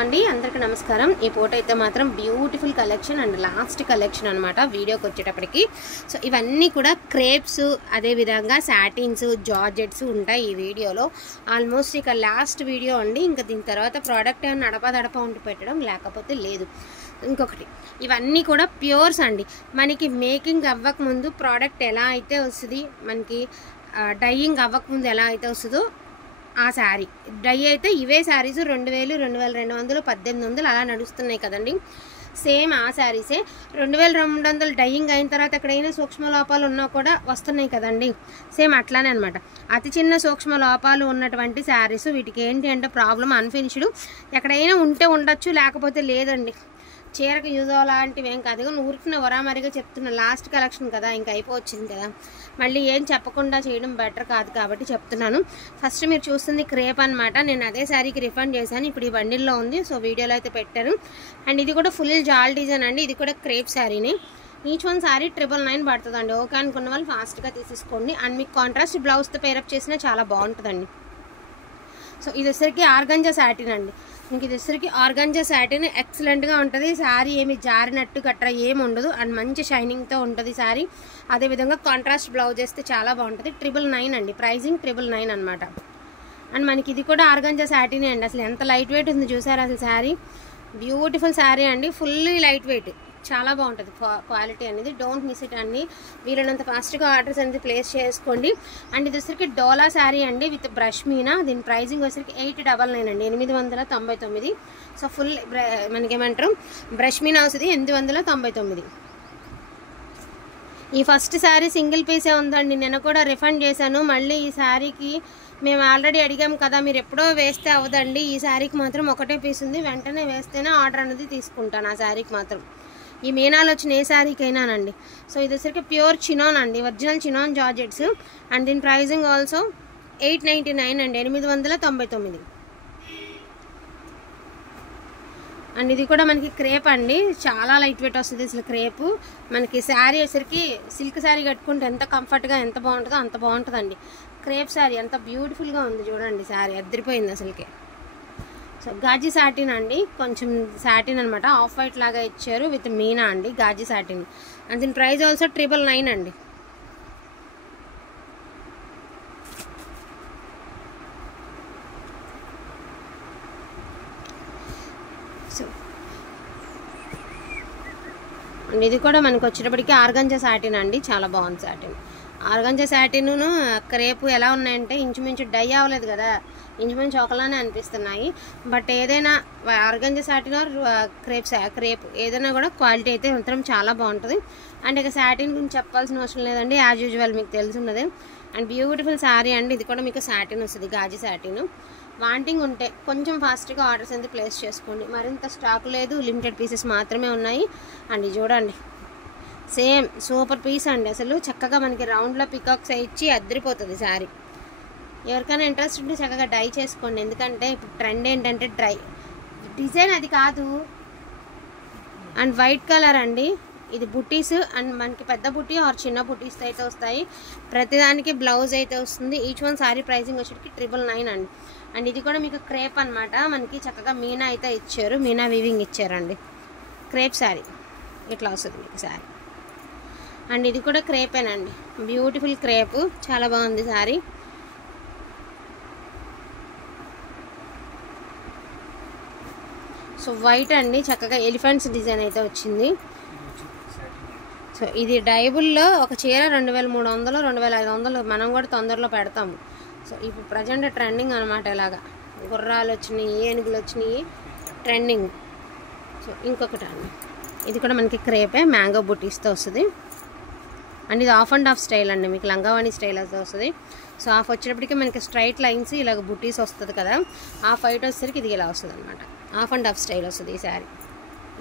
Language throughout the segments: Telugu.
అండి అందరికీ నమస్కారం। ఈ ఫోటో అయితే మాత్రం beautiful collection and last collection అన్నమాట వీడియోకి వచ్చేటప్పటికి। సో ఇవన్నీ కూడా క్రేప్స్ అదే విధంగా సాటిన్స్ జార్జెట్స్ ఉంటాయి ఈ వీడియోలో। ఆల్మోస్ట్ ఇక లాస్ట్ వీడియో అండి, ఇంకా దీని తర్వాత ప్రోడక్ట్ ఏమైనా నడపదడప ఉండి పెట్టడం లేకపోతే లేదు। ఇంకొకటి ఇవన్నీ కూడా ప్యూర్స్ అండి, మనకి మేకింగ్ అవ్వక ముందు ప్రోడక్ట్ ఎలా అయితే వస్తుంది, మనకి డైయింగ్ అవ్వక ముందు ఎలా అయితే వస్తుందో ఆ శారీ డై అయితే ఇవే శారీస్ 2000, 2200, 1800 అలా నడుస్తున్నాయి కదండి। సేమ్ ఆ శారీసే 2200 డైయింగ్ అయిన తర్వాత ఎక్కడైనా సూక్ష్మ లోపాలు ఉన్నా కూడా వస్తున్నాయి కదండి, సేమ్ అట్లానే అనమాట। అతి చిన్న సూక్ష్మ లోపాలు ఉన్నటువంటి శారీస్ వీటికి ఏంటి అంటే ప్రాబ్లం అన్ఫినిష్డ్, ఎక్కడైనా ఉంటే ఉండొచ్చు లేకపోతే లేదండి। చీరకు యూజ్ అలాంటివి ఏం కాదు, ఊరికి వరామరిగా చెప్తున్నా, లాస్ట్ కలెక్షన్ కదా ఇంకా అయిపోవచ్చింది కదా, మళ్ళీ ఏం చెప్పకుండా చేయడం బెటర్ కాదు కాబట్టి చెప్తున్నాను। ఫస్ట్ మీరు చూస్తుంది క్రేప్ అనమాట, నేను అదే శారీకి రిఫండ్ చేశాను, ఇప్పుడు ఈ బండిల్లో ఉంది, సో వీడియోలో అయితే పెట్టాను। అండ్ ఇది కూడా ఫుల్ జాల్ డిజైన్ అండి, ఇది కూడా క్రేప్ శారీని। ఈచ్ వన్ శారీ 999 పడుతుందండి। ఓకే అనుకున్న వాళ్ళు ఫాస్ట్గా తీసేసుకోండి। అండ్ మీకు కాంట్రాస్ట్ బ్లౌజ్తో పేరప్ చేసినా చాలా బాగుంటుందండి। సో ఇది వచ్చరికి ఆర్గంజా సాటిన్ అండి, ఇంక ఇది వచ్చరికి ఆర్గంజా సాటిన్ ఎక్సలెంట్గా ఉంటుంది। శారీ ఏమి జారినట్టు గట్రా ఏమి ఉండదు, అండ్ మంచి షైనింగ్తో ఉంటుంది శారీ। అదేవిధంగా కాంట్రాస్ట్ బ్లౌజ్ వేస్తే చాలా బాగుంటుంది। 999 అండి, ప్రైజింగ్ 999 అనమాట। అండ్ మనకి ఇది కూడా ఆర్గంజా సాటినే అండి, అసలు ఎంత లైట్ వెయిట్ ఉంది చూసారా అసలు శారీ, బ్యూటిఫుల్ శారీ అండి, ఫుల్లీ లైట్ వెయిట్, చాలా బాగుంటుంది క్వాలిటీ అనేది, డోంట్ మిస్ ఇట్ అండి। వీలైనంత ఫాస్ట్గా ఆర్డర్స్ అనేది ప్లేస్ చేసుకోండి। అండ్ ఇది వచ్చరికి డోలా శారీ అండి విత్ బ్రష్ మీనా, దీని ప్రైజింగ్ వచ్చరికి 899 అండి, 899। సో ఫుల్ మనకేమంటారు బ్రష్ మీనా వస్తుంది 899। ఈ ఫస్ట్ శారీ సింగిల్ పీసే ఉందండి, నేను కూడా రిఫండ్ చేశాను, మళ్ళీ ఈ శారీకి మేము ఆల్రెడీ అడిగాం కదా, మీరు ఎప్పుడో వేస్తే అవ్వదండి, ఈ శారీకి మాత్రం ఒకటే పీస్ ఉంది, వెంటనే వేస్తేనే ఆర్డర్ అనేది తీసుకుంటాను ఆ శారీకి మాత్రం। ఈ మీనాలు వచ్చిన ఏ శారీకైనానండి। సో ఇది వచ్చరికి ప్యూర్ చినాన్ అండి, ఒరిజినల్ చినాన్ జార్జెట్స్, అండ్ దీని ప్రైజింగ్ ఆల్సో 899 అండి, 899। అండ్ ఇది కూడా మనకి క్రేప్ అండి, చాలా లైట్ వెయిట్ వస్తుంది అసలు క్రేపు, మనకి శారీ వచ్చరికి సిల్క్ శారీ కట్టుకుంటే ఎంత కంఫర్ట్గా ఎంత బాగుంటుందో అంత బాగుంటుందండి। క్రేప్ శారీ ఎంత బ్యూటిఫుల్గా ఉంది చూడండి, శారీ అద్దరిపోయింది అసలుకి। సో గాజీ సాటిన్ అండి, కొంచెం సాటిన్ అనమాట, ఆఫ్ వైట్ లాగా ఇచ్చారు విత్ మీనా అండి, గాజీ సాటిన్, అండ్ దీని ప్రైస్ ఆల్సో 999 అండి। సో అండ్ ఇది కూడా మనకు వచ్చేటప్పటికి ఆర్గంజా సాటిన్ అండి, చాలా బాగుంది సాటిన్। ఆర్గంజా సాటిన్ క్రేపు ఎలా ఉన్నాయంటే ఇంచుమించు డై అవ్వలేదు కదా, ఇంచుమించు ఒకలానే అనిపిస్తున్నాయి, బట్ ఏదైనా ఆర్గంజా సాటిన్ ఆర్ క్రేప్ ఏదైనా కూడా క్వాలిటీ అయితే మాత్రం చాలా బాగుంటుంది। అండ్ ఇక సాటిన్ గురించి చెప్పాల్సిన అవసరం లేదండి, యాజ్ యూజువల్ మీకు తెలుసున్నది। అండ్ బ్యూటిఫుల్ శారీ అండి, ఇది కూడా మీకు సాటిన్ వస్తుంది, గాజీ సాటిన్। వాంటింగ్ ఉంటే కొంచెం ఫాస్ట్గా ఆర్డర్స్ అనేది ప్లేస్ చేసుకోండి, మరింత స్టాక్ లేదు, లిమిటెడ్ పీసెస్ మాత్రమే ఉన్నాయి। అండ్ చూడండి సేమ్ సూపర్ పీస్ అండి, అసలు చక్కగా మనకి రౌండ్లో పికాక్స్ ఇచ్చి అద్దరిపోతుంది శారీ। ఎవరికైనా ఇంట్రెస్ట్ ఉంటే చక్కగా డై చేసుకోండి, ఎందుకంటే ఇప్పుడు ట్రెండ్ ఏంటంటే డ్రై డిజైన్ అది కాదు। అండ్ వైట్ కలర్ అండి, ఇది బుట్టీస్, అండ్ మనకి పెద్ద బుట్టీ ఆర్ చిన్న బుట్టీస్ అయితే వస్తాయి, ప్రతిదానికి బ్లౌజ్ అయితే వస్తుంది। ఈచ్ వన్ శారీ ప్రైజింగ్ వచ్చేటికి 999 అండి। అండ్ ఇది కూడా మీకు క్రేప్ అనమాట, మనకి చక్కగా మీనా అయితే ఇచ్చారు, మీనా వీవింగ్ ఇచ్చారండి, క్రేప్ శారీ ఇట్లా వస్తుంది మీకు శారీ। అండ్ ఇది కూడా క్రేపేనండి, బ్యూటిఫుల్ క్రేప్, చాలా బాగుంది శారీ। సో వైట్ అండి, చక్కగా ఎలిఫెంట్స్ డిజైన్ అయితే వచ్చింది। సో ఇది డైబుల్లో ఒక చీర 2300, 2500 మనం కూడా తొందరలో పెడతాము। సో ఇప్పుడు ప్రజెంట్ ట్రెండింగ్ అనమాట, ఇలాగా గుర్రాలు వచ్చినాయి, ఏనుగులు వచ్చినాయి, ట్రెండింగ్। సో ఇంకొకటి అండి, ఇది కూడా మనకి క్రేపే, మ్యాంగో బుటీస్తో వస్తుంది, అండ్ ఇది ఆఫ్ అండ్ ఆఫ్ స్టైల్ అండి, మీకు లంగావాణి స్టైల్ అయితే వస్తుంది। సో ఆఫ్ వచ్చేటప్పటికి మనకి స్ట్రైట్ లైన్స్ ఇలాగ బుటీస్ వస్తుంది కదా, ఆ ఫైట్ వచ్చేసరికి ఇది ఇలా వస్తుంది అనమాట, ఆఫ్ అండ్ ఆఫ్ స్టైల్ వస్తుంది ఈ శారీ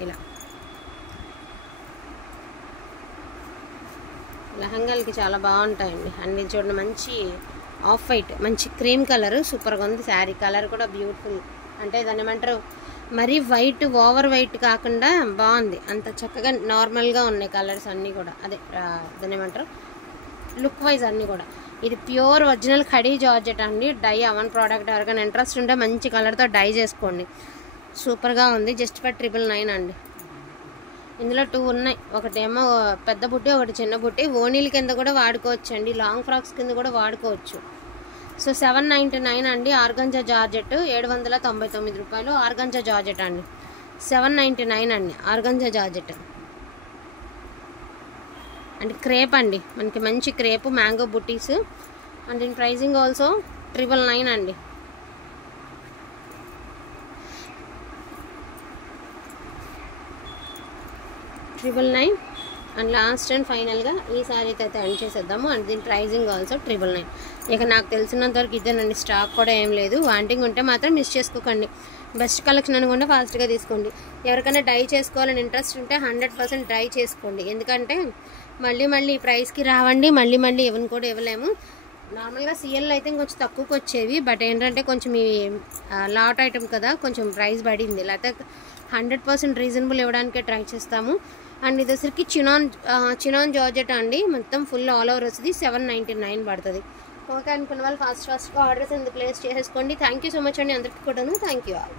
ఇలా। లెహంగాలకి చాలా బాగుంటాయండి। అండ్ ఇది చూడండి మంచి ఆఫ్ వైట్, మంచి క్రీమ్ కలర్, సూపర్గా ఉంది శారీ, కలర్ కూడా బ్యూటిఫుల్, అంటే దాన్ని ఏమంటారు మరీ వైట్ ఓవర్ వైట్ కాకుండా బాగుంది, అంత చక్కగా నార్మల్గా ఉన్నాయి కలర్స్ అన్నీ కూడా, అదే దాన్ని ఏమంటారు లుక్ వైజ్ అన్నీ కూడా। ఇది ప్యూర్ ఒరిజినల్ ఖడీ జార్జెట్ అండి, డై అవన్ ప్రోడక్ట్, ఎవరికైనా ఇంట్రెస్ట్ ఉంటే మంచి కలర్తో డై చేసుకోండి। సూపర్గా ఉంది. జస్ట్ ఫర్ 999 అండి. ఇందులో 2 ఉన్నాయి, ఒకటేమో పెద్ద బుట్టి, ఒకటి చిన్న బుట్టి. ఓనీల కింద కూడా వాడుకోవచ్చు అండి, లాంగ్ ఫ్రాక్స్ కింద కూడా వాడుకోవచ్చు. సో 799 అండి. ఆర్గంజా జార్జెట్ 799 రూపాయలు. ఆర్గంజా జార్జెట్ అండి 799 అండి. ఆర్గంజా జార్జెట్ అండ్ క్రేప్ అండి, మనకి మంచి క్రేప్ మ్యాంగో బుట్టీస్. అండ్ దీని ప్రైజింగ్ ఆల్సో 999 అండి. అండ్ లాస్ట్ అండ్ ఫైనల్గా ఈ సారీ అయితే ఎండ్ చేసేద్దాము. అండ్ దీని ప్రైజింగ్ ఆల్సో 999. ఇక నాకు తెలిసినంత వరకు ఇదేనండి, స్టాక్ కూడా ఏం లేదు. వాంటింగ్ ఉంటే మాత్రం మిస్ చేసుకోకండి. బెస్ట్ కలెక్షన్ అనుకుంటే ఫాస్ట్గా తీసుకోండి. ఎవరికైనా డై చేసుకోవాలని ఇంట్రెస్ట్ ఉంటే 100% డై చేసుకోండి. ఎందుకంటే మళ్ళీ ఈ ప్రైస్కి రావండి, మళ్ళీ ఇవ్వను కూడా ఇవ్వలేము. నార్మల్గా సిఎల్ అయితే ఇంకొంచెం తక్కువకి వచ్చేవి, బట్ ఏంటంటే కొంచెం ఈ లాట్ ఐటమ్ కదా, కొంచెం ప్రైస్ పడింది. లేకపోతే 100% రీజనబుల్ ఇవ్వడానికే ట్రై చేస్తాము. అండ్ ఇది వచ్చరికి చినాన్ జార్జెట్ అండి, మొత్తం ఫుల్ ఆల్ ఓవర్ వస్తుంది. 799 పడుతుంది. ఓకే అనుకున్న వాళ్ళు ఫాస్ట్గా ఆర్డర్స్ ఎందుకు ప్లేస్ చేసేసుకోండి. థ్యాంక్ యూ సో మచ్ అండి అందరికీ కూడాను. Thank you all.